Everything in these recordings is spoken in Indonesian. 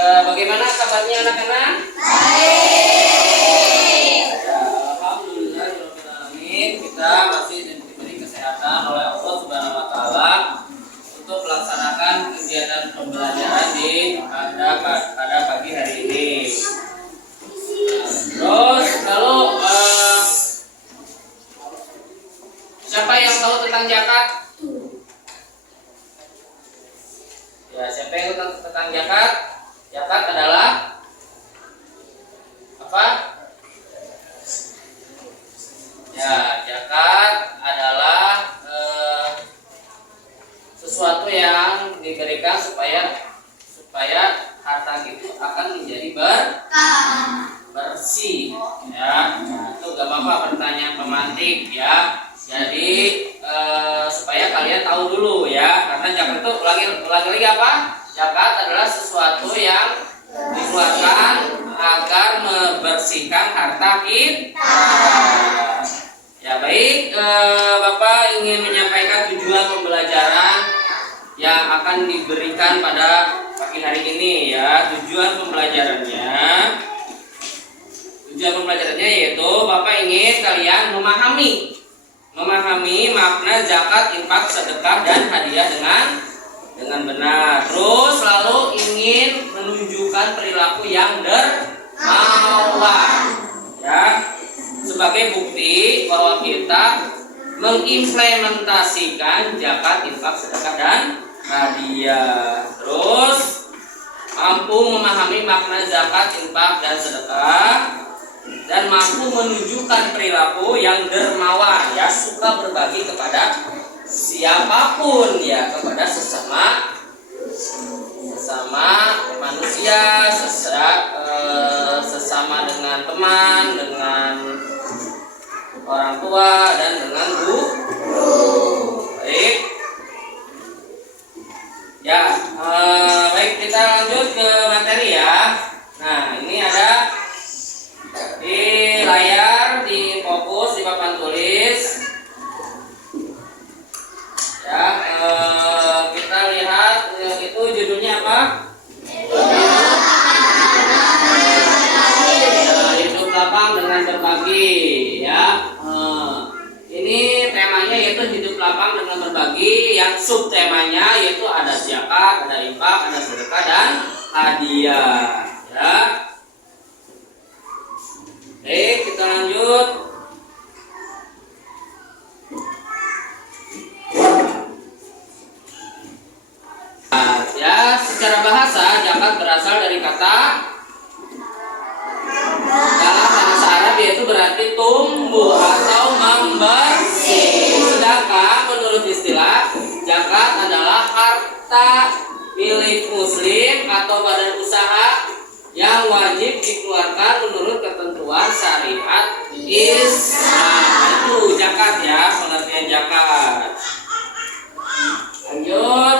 Bagaimana kabarnya anak-anak? Alhamdulillahirobbilalamin. Kita masih diberi kesehatan oleh Allah Subhanahu Wa Taala untuk melaksanakan kegiatan pembelajaran pada pagi hari ini. Terus lalu siapa yang tahu tentang zakat? Ya, siapa yang tahu tentang zakat? Zakat adalah apa? Ya, zakat adalah sesuatu yang diberikan supaya harta itu akan menjadi bersih. Ya, nah, itu gak apa-apa pertanyaan pemantik ya. Jadi supaya kalian tahu dulu ya, karena zakat itu ulangi lagi apa? Zakat adalah sesuatu yang dikeluarkan agar membersihkan harta kita. Ya baik, Bapak ingin menyampaikan tujuan pembelajaran yang akan diberikan pada pagi hari ini ya. Tujuan pembelajarannya yaitu Bapak ingin kalian memahami makna zakat, infak, sedekah dan hadiah dengan benar. Terus lalu ingin menunjukkan perilaku yang dermawan ya, sebagai bukti bahwa kita mengimplementasikan zakat, infak, sedekah dan hadiah. Terus mampu memahami makna zakat, infak dan sedekah, dan mampu menunjukkan perilaku yang dermawan ya, suka berbagi kepada siapapun ya, kepada sesama manusia, sesama dengan teman, dengan orang tua dan dengan guru. Baik ya, baik kita lanjut ke materi ya. Nah, ini ada di layar, di fokus di papan tulis ya. Kita lihat itu judulnya apa? Hidup lapang dengan berbagi ya. Ini temanya yaitu hidup lapang dengan berbagi, yang subtemanya yaitu ada zakat, ada infak, ada sedekah dan hadiah ya. Baik, kita lanjut. Nah, ya, secara bahasa zakat berasal dari kata dalam bahasa Arab yaitu berarti tumbuh atau membersih. Sedangkan menurut istilah zakat adalah harta milik muslim atau badan usaha yang wajib dikeluarkan menurut ketentuan syariat Islam. Itu zakat ya, pengertian zakat. Lanjut.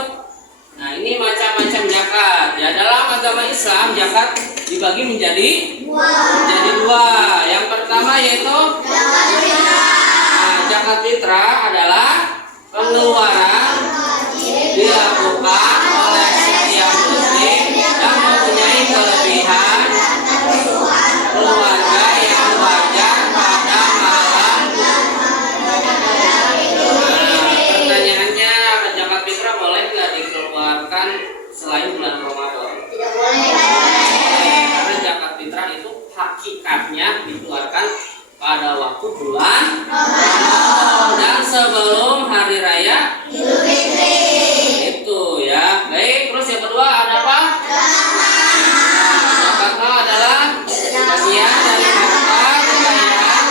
Nah, ini macam-macam zakat. Ya, dalam agama Islam zakat dibagi menjadi dua. Yang pertama yaitu zakat fitrah adalah pengeluaran dilakukan oleh setiap muslim yang mempunyai kelebihan keluarga yang wajar pada malam. Pertanyaannya, zakat fitrah boleh nggak dikeluarkan selain bulan Ramadan? Tidak boleh. Karena zakat fitrah itu hakikatnya dikeluarkan pada waktu bulan Ramadan dan sebelum hari raya Idul Fitri. Itu ya. Baik, terus yang kedua ada apa? Zakat mal adalah bagian dari harta kekayaan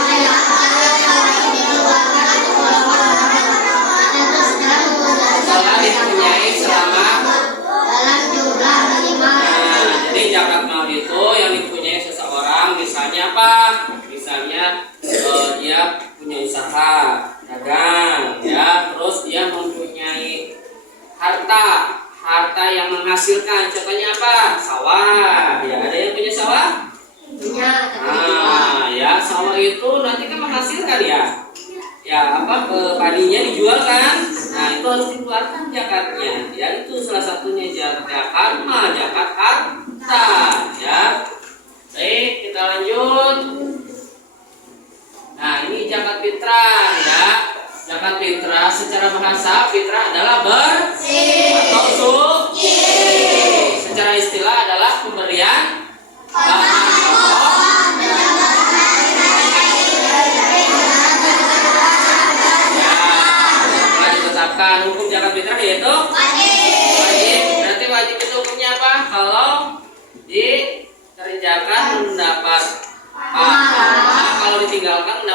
telah dipunyai selama. Jadi zakat mal itu yang dipunyai seseorang, misalnya apa? Misalnya dia punya usaha dagang ya, terus dia mempunyai harta yang menghasilkan. Contohnya apa? Sawah ya, ada yang punya sawah? Punya. Nah ya, sawah itu nanti kan menghasilkan ya. Ya apa, padinya dijual kan? Nah itu harus dikeluarkan zakatnya. Ya itu salah satunya zakat mal, zakat harta.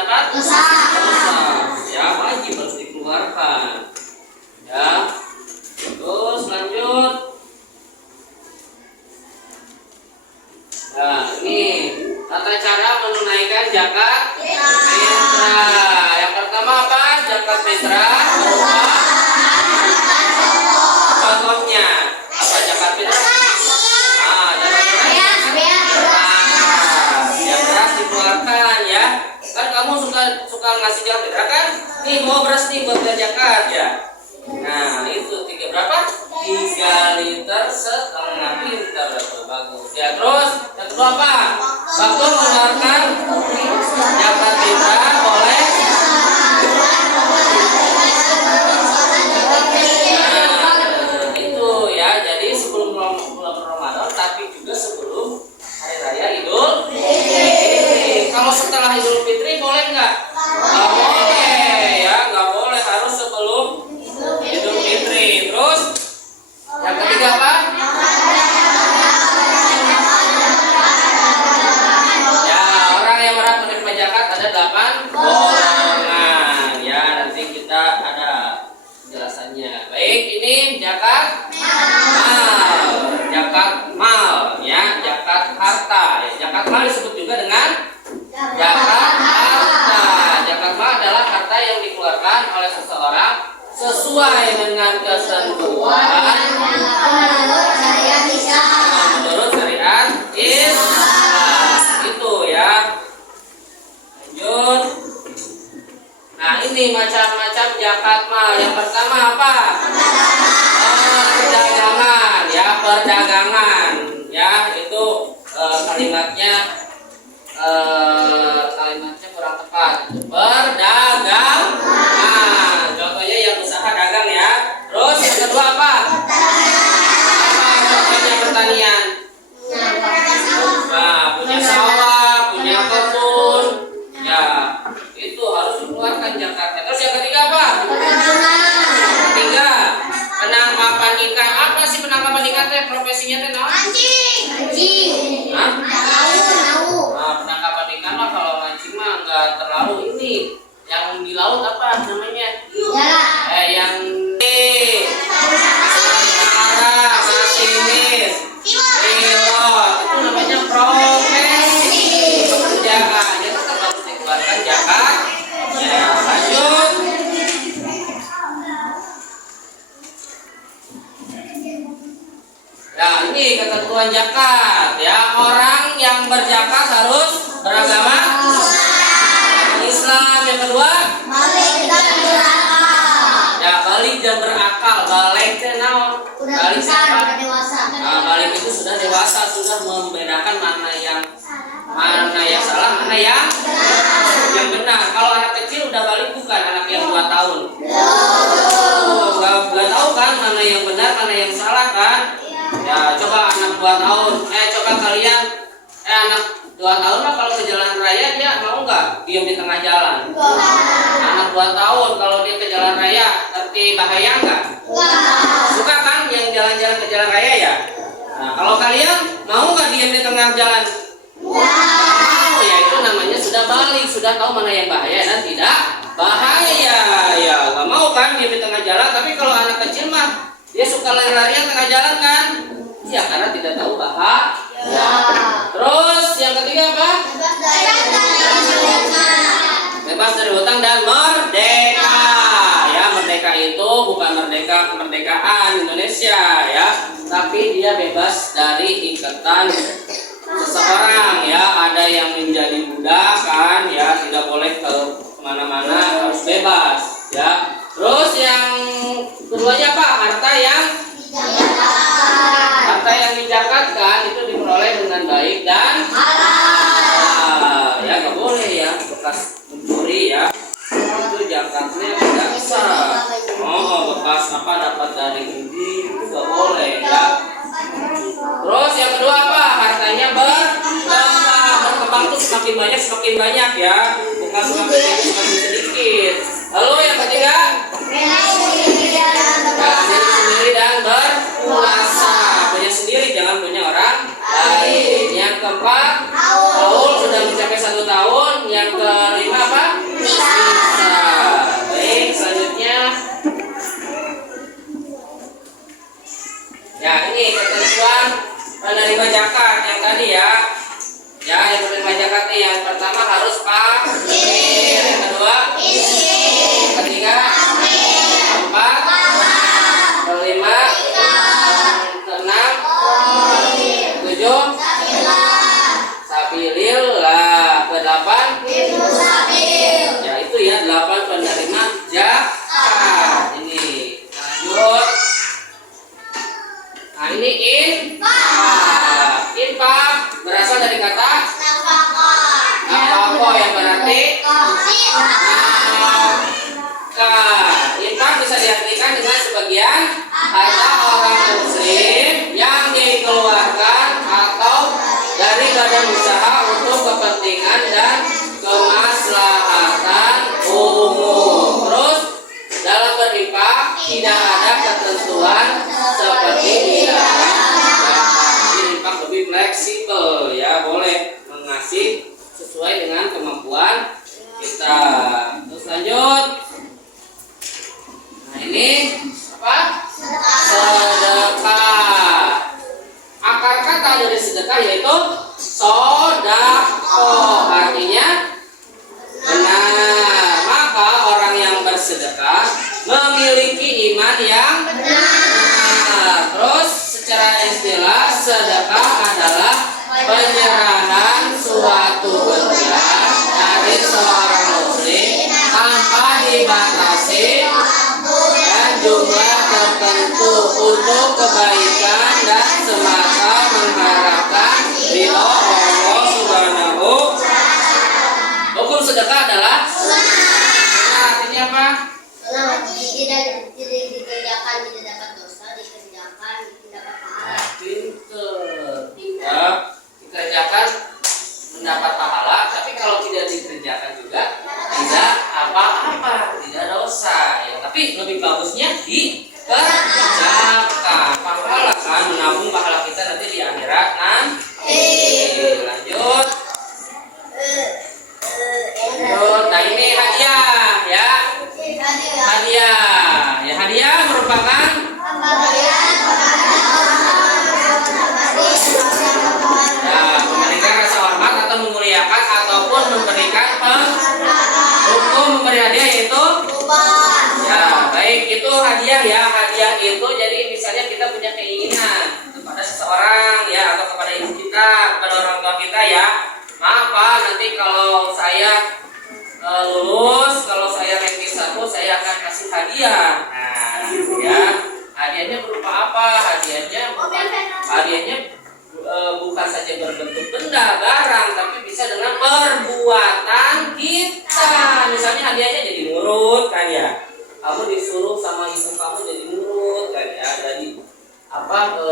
berdapat Dosa. ya, wajib harus dikeluarkan ya. Terus lanjut. Nah, ini tata cara menunaikan zakat fitrah. Yang pertama apa? Zakat fitrah berupa contohnya apa zakat fitrah? Zakat fitrah yang beras dikeluarkan ya. Kan kamu suka ngasih zakat fitrah kan? Nih mau beras nih buat zakat ya. Nah itu berapa? 3,5 liter pintar itu bagus ya. Terus yang kedua apa? Waktu mengeluarkan zakat fitrah boleh itu ya. Jadi sebelum bulan Ramadan tapi juga sebelum hari raya Idul Fitri. Kalau setelah Idul Fitri boleh nggak? Nggak boleh ya, nggak boleh, harus sebelum Idul Fitri. Terus yang ketiga apa? Ya, orang yang berhak menerima zakat ada 8 golongan ya. Nanti kita ada penjelasannya. Baik, ini zakat mal, zakat mal ya, zakat harta. Ya, zakat mal disebut juga dengan zakat harta. Zakat mal adalah harta yang dikeluarkan oleh seseorang sesuai dengan ketentuan menurut syariat Islam. Itu ya. Lanjut. Nah, ini macam-macam zakat mal. Yang pertama apa? Perdagangan ya, perdagangan ya. Itu kalimatnya kurang tepat. Perdagangan. Contohnya yang usaha dagang ya. Terus yang kedua apa? Contohnya pertanian. Nah, punya sawah, punya kebun. Ya, itu harus dikeluarkan zakatnya. Terus yang ketiga apa? Ketiga, penangkapan ikan. Apa sih penangkapan ikan teh? Profesinya teh naon? Mancing. Hah? Tahu. Nah, penangkapan ikan mah kalau mancing mah nggak terlalu ini. Yang di laut apa namanya? Yang sementara masinis, pilot, itu namanya profesi pekerjaan. Itu tetap harus dikeluarkan zakat. Ya, lanjut. Ya, ini ketentuan zakat ya. Orang yang berzakat harus beragama Islam. Yang kedua, ya, balik dan berakal. Balik itu naon? Balik siapa? Nah, balik itu sudah dewasa, sudah membedakan mana yang salah, mana yang benar. Kalau anak kecil udah balik bukan anak yang 2 tahun. Nggak tahu kan mana yang benar, mana yang salah kan? Ya, coba anak 2 tahun. Coba kalian anak 2 tahun lah kalau ke jalan raya dia mau nggak diam di tengah jalan? Anak 2 tahun kalau dia ke jalan raya ngerti bahaya nggak? Suka kan yang jalan-jalan ke jalan raya ya? Nah, kalau kalian mau nggak diam di tengah jalan? Mau ya, itu namanya sudah balik, sudah tahu mana yang bahaya dan tidak bahaya. Ya nggak mau kan diam di tengah jalan. Tapi kalau anak kecil mah dia suka lari-larian tengah jalan kan? Ya karena tidak tahu bahaya. Terus yang ketiga apa? Bebas dari hutang dan merdeka. Ya, merdeka itu bukan kemerdekaan Indonesia ya, tapi dia bebas dari ikatan seseorang ya. Ada yang menjadi budak kan ya, tidak boleh ke kemana-mana, harus bebas ya. Terus yang keduanya apa? Harta yang dizakatkan itu diperoleh dengan baik dan halal. Ya nggak boleh ya bekas mencuri ya, itu zakatnya tidak sah. Bekas apa dapat dari judi itu nggak boleh ya. Terus yang kedua apa? Hartanya berkembang itu semakin banyak ya, bukan semakin sedikit. Lalu yang ketiga, sendiri dan berkuasa. Punya sendiri, jangan punya orang lain. Yang keempat, haul sudah mencapai 1 tahun. Yang kelima apa? ketentuan penerima zakat yang tadi ya. Ya, yang penerima zakat nih yang pertama harus fakir, yang kedua yang ketiga keempat kelima keenam ketujuh sabilillah, kedelapan ya itu ya 8 penerima zakat. Ini lanjut. Nah ini infak berasal dari kata nafkah yang berarti nafkah. Infak bisa diartikan dengan sebagian harta orang muslim yang dikeluarkan atau dari badan usaha untuk kepentingan dan kemaslahatan umum. Terus dalam berinfak tidak ada ketentuan seperti infak lebih fleksibel ya, boleh mengasih sesuai dengan kemampuan kita. Terus lanjut. Nah ini apa? Sedekah. Akar kata dari sedekah yaitu sodako, artinya benar. Maka orang yang bersedekah memiliki iman yang benar. Terus secara istilah sedekah adalah penyerahan suatu benda dari seorang muslim tanpa dibatasi dan jumlah tertentu untuk kebaikan dan semata mengharapkan ridho Allah Subhanahu. Hukum sedekah adalah artinya apa? Tidak dikerjakan tidak dapat dosa, dikerjakan tidak dapat pahala. Pinter. Ya, dikerjakan mendapat pahala, tapi kalau tidak dikerjakan juga tidak apa-apa, tidak dosa. Ya, tapi lebih bagusnya dikerjakan. Pahala kan menabung pahala kita nanti di akhirat nanti. Lanjut. Nah ini hadiah ya. Hadiah. Ya hadiah merupakan memberikan rasa hormat atau memuliakan ataupun memberikan hukum memberi hadiah yaitu ya baik itu hadiah ya. Hadiah itu jadi misalnya kita punya keinginan kepada seseorang ya, atau kepada ibu kita, kepada orang tua kita ya, maaf Pak, nanti kalau saya lulus, kalau saya ranking 1 saya akan kasih hadiah. Nah ya, hadiahnya berupa apa? Hadiahnya bukan saja berbentuk benda, barang, tapi bisa dengan perbuatan kita. Misalnya hadiahnya jadi nurut kan ya, kamu disuruh sama ibu kamu jadi nurut kan ya,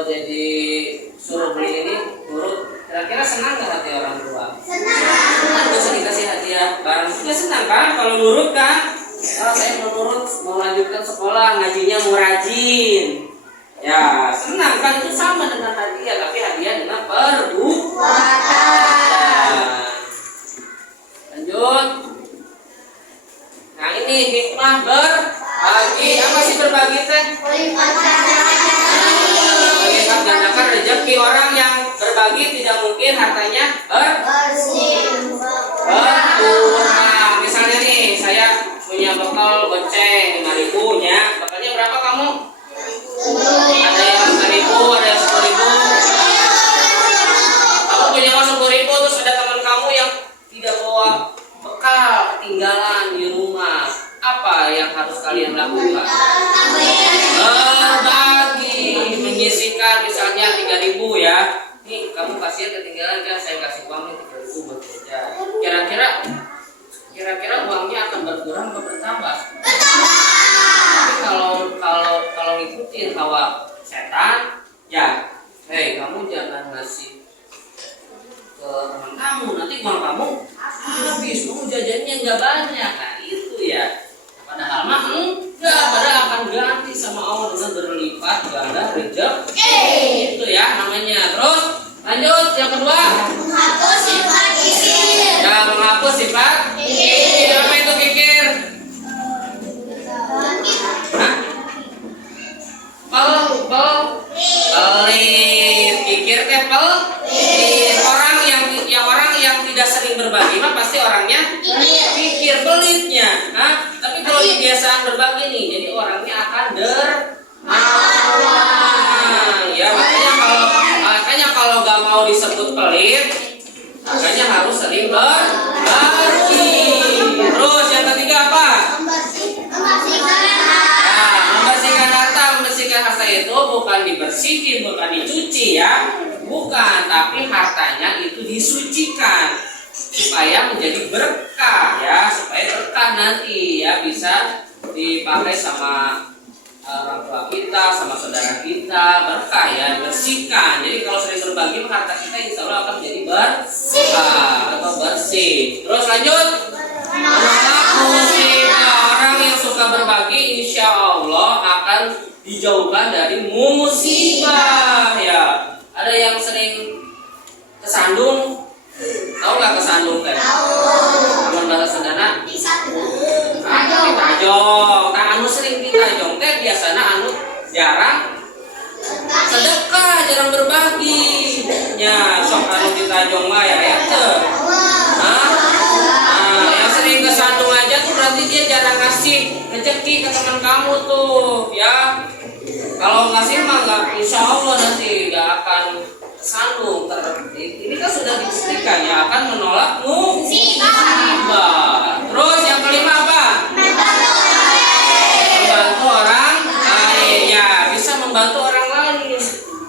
jadi suruh beli ini nurut. Kira-kira senang nggak hati orang tua? Senang. Bisa dikasih hadiah barang juga senang kan? Kalau nurut kan? Oh, saya mau nurut, mau lanjutkan sekolah, ngajinya mau rajin. Ya, senang kan? Itu sama dengan hadiah, tapi hadiah dengan perbuatan. Lanjut. Nah ini hikmah berbagi. Apa sih berbagi teh? Melihat gandakan rezeki. Orang yang berbagi tidak mungkin hartanya berkurang. Misalnya nih, saya punya bekal goceng 5.000 nya. Bekalnya berapa kamu? Ada yang 5.000, ada yang 10.000. Kamu punya uang 10.000, terus ada teman kamu yang tidak bawa bekal, ketinggalan di rumah. Apa yang harus kalian lakukan? Berbagi, menyisihkan misalnya 3.000 ya. Nih kamu kasihan ketinggalan kan, saya kasih uang nih 3.000 buat kerja. Kira-kira uangnya akan berkurang atau bertambah? Tapi kalau ngikutin hawa setan, ya, hei kamu jangan ngasih ke teman kamu, nanti uang kamu habis, kamu jajannya nggak banyak. Nah itu ya. Padahal mah enggak, padahal akan ganti sama Allah dengan berlipat ganda rezeki. Itu ya namanya. Terus lanjut yang kedua. Menghapus sifat kikir. Ya, menghapus sifat kikir. Apa itu kikir? Hah? Pelit. Pelit ya pelit. Orang yang tidak sering berbagi mah pasti orangnya pikir pelitnya. Nah, tapi kalau kebiasaan berbagi nih, jadi orangnya akan dermawan. Ya makanya kalau gak mau disebut pelit, makanya harus sering berbagi. Terus yang ketiga apa? Membersihkan harta itu bukan dibersihin, bukan dicuci ya, bukan, tapi hartanya itu disucikan supaya menjadi berkah ya, supaya berkah nanti ya bisa dipakai sama orang tua kita, sama saudara kita, berkah ya, dibersihkan. Jadi kalau sering berbagi harta kita insya Allah akan menjadi berkah atau bersih. Terus lanjut. Menolak musibah. Orang yang suka berbagi insya Allah akan dijauhkan dari musibah ya. Ada yang sering kesandung, tahu nggak kesandung teh? Amun bahasa Sundana ditajong. Nah anu sering ditajong teh biasana anu jarang sedekah, jarang berbagi ya. Sok anu ditajong mah ya teh. Yang sering kesandung aja tuh berarti dia jarang ngasih rezeki ke teman kamu tuh ya. Kalau ngasih mah nggak, insya Allah nanti nggak akan kesandung. Ini kan sudah dibuktikan ya akan menolak musibah. Terus yang kelima apa? Membantu orang lain ya, bisa membantu orang lain.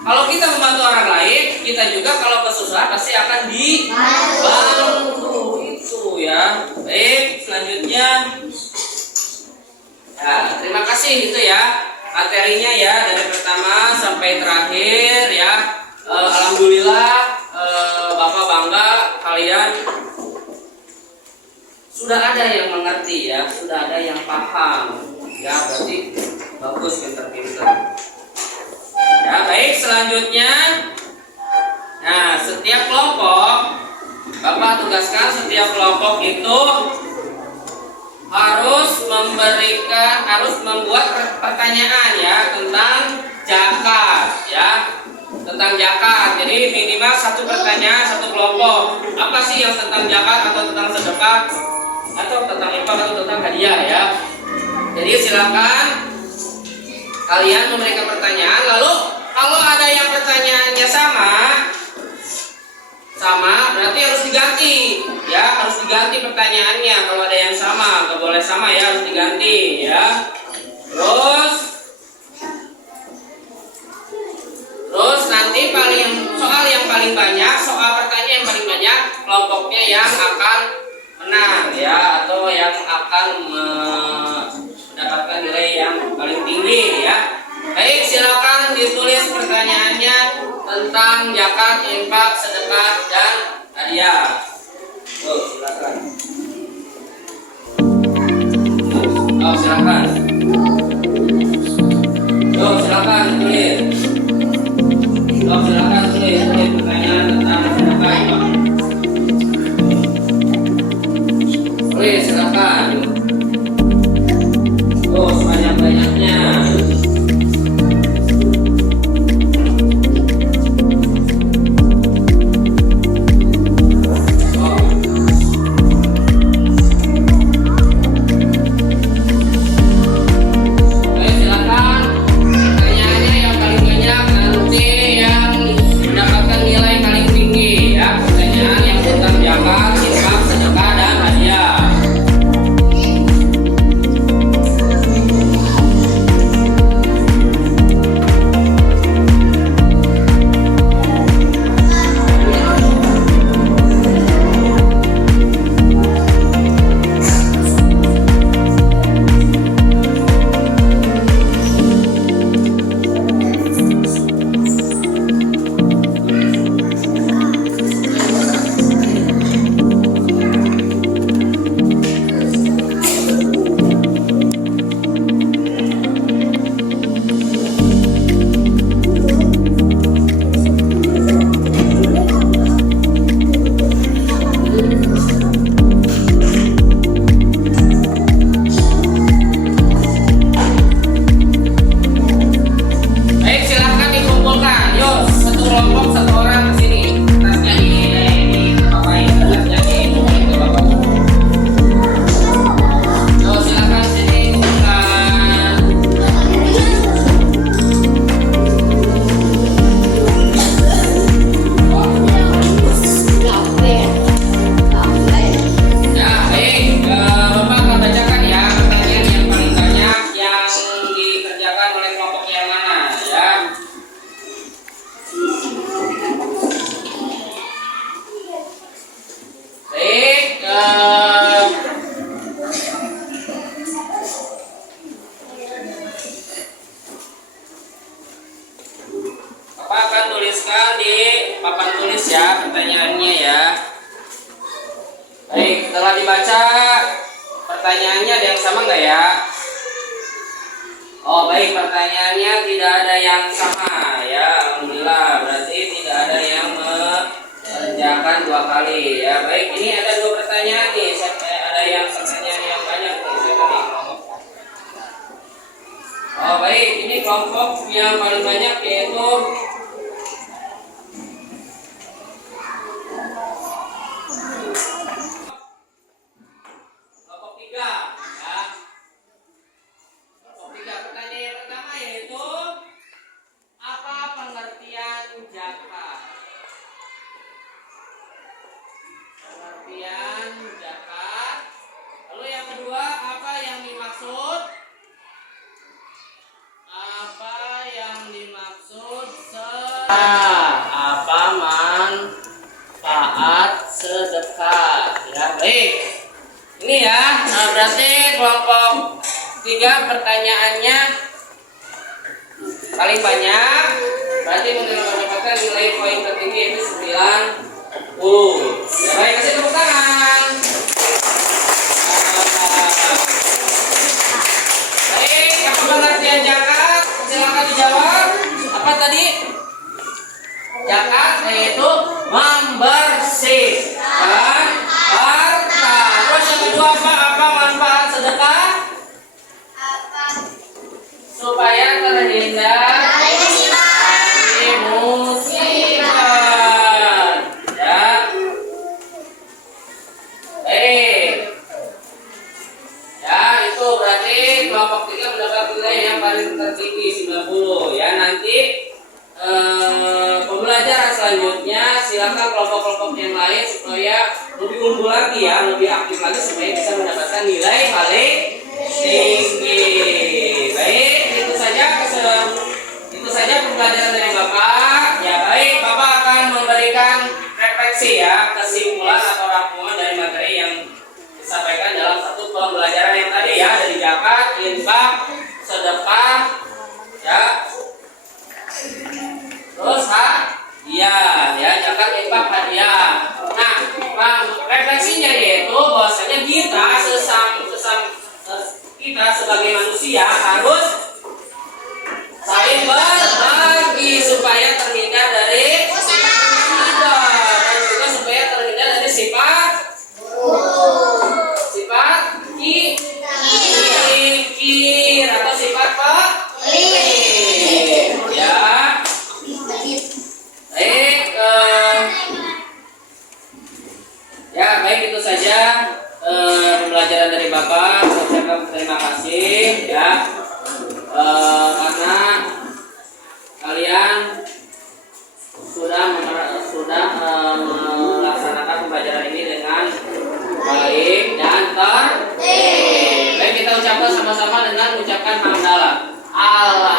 Kalau kita membantu orang lain, kita juga kalau kesusahan pasti akan dibantu itu ya. Baik, selanjutnya. Ya, terima kasih gitu ya. Materinya ya dari pertama sampai terakhir ya. Alhamdulillah Bapak bangga kalian sudah ada yang mengerti ya, sudah ada yang paham ya, berarti bagus, pinter-pinter ya. Baik, selanjutnya, nah setiap kelompok Bapak tugaskan setiap kelompok itu harus membuat pertanyaan ya tentang zakat ya, tentang zakat. Jadi minimal satu pertanyaan satu kelompok. Apa sih yang tentang zakat atau tentang sedekah atau tentang infak atau tentang hadiah ya. Jadi silakan kalian memberikan pertanyaan. Lalu kalau ada yang pertanyaannya sama berarti harus diganti ya, harus diganti pertanyaannya. Kalau ada yang sama, nggak boleh sama ya, harus diganti ya. Terus nanti soal yang paling banyak, soal pertanyaan yang paling banyak, kelompoknya yang akan menang ya, atau yang akan mendapatkan nilai yang paling tinggi ya. Baik, silakan ditulis pertanyaannya tentang zakat, infak, sedekah, dan hadiah. Tuh, silakan. Silakan. Silakan tulis. Silakan tulis pertanyaan tentang sedekah, infak. Tulis, silakan. Sebanyak-banyaknya. tuliskan di papan tulis ya pertanyaannya ya. Baik, setelah dibaca pertanyaannya ada yang sama nggak ya? Oh baik, pertanyaannya tidak ada yang sama ya. Alhamdulillah, berarti tidak ada yang mengerjakan 2 kali ya. Baik, ini ada 2 pertanyaan nih. Ada yang pertanyaan yang banyak nih. Siapa nih? Oh baik, ini kelompok yang paling banyak yaitu kelompok 3 ya. Kelompok 3, pertanyaan yang pertama yaitu apa pengertian zakat? Pengertian zakat. Lalu yang kedua, apa yang dimaksud? Apa yang dimaksud apa manfaat sedekah? Ya, baik. Ini ya, nah berarti kelompok 3 pertanyaannya paling banyak. Berarti mendapatkan nilai poin tertinggi yaitu 90. Ya, baik, kasih tepuk tangan. Baik, apa pengertian zakat? Silakan dijawab. Apa tadi? Zakat yaitu membersihkan harta. Terus yang kedua apa manfaat sedekah? Supaya terhindar dari musibah. Ya. Baik. Ya, itu berarti kelompok 3 mendapat nilai yang paling tertinggi 90 ya. Nanti pembelajaran selanjutnya silakan kelompok-kelompok yang lain supaya lebih unggul lagi ya, lebih aktif lagi supaya bisa mendapatkan nilai paling tinggi. Baik, itu saja pembelajaran dari Bapak. Ya baik, Bapak akan memberikan refleksi ya, kesimpulan atau rangkuman dari materi yang disampaikan dalam satu pembelajaran yang tadi ya, dari zakat, infak, sedekah, ya. Terus hadiah, ya zakat, infak, hadiah. Nah, refleksinya yaitu bahwasanya kita kita sebagai manusia harus saling berbagi supaya terhindar dari musibah dan juga supaya terhindar dari sifat kikir atau sifat pelit ya. Baik, ya baik, itu saja pembelajaran dari Bapak. Saya ucapkan terima kasih ya, karena kalian sudah melaksanakan pembelajaran ini dengan baik dan tertib. Baik, kita ucapkan sama-sama dengan mengucapkan hamdalah. Allah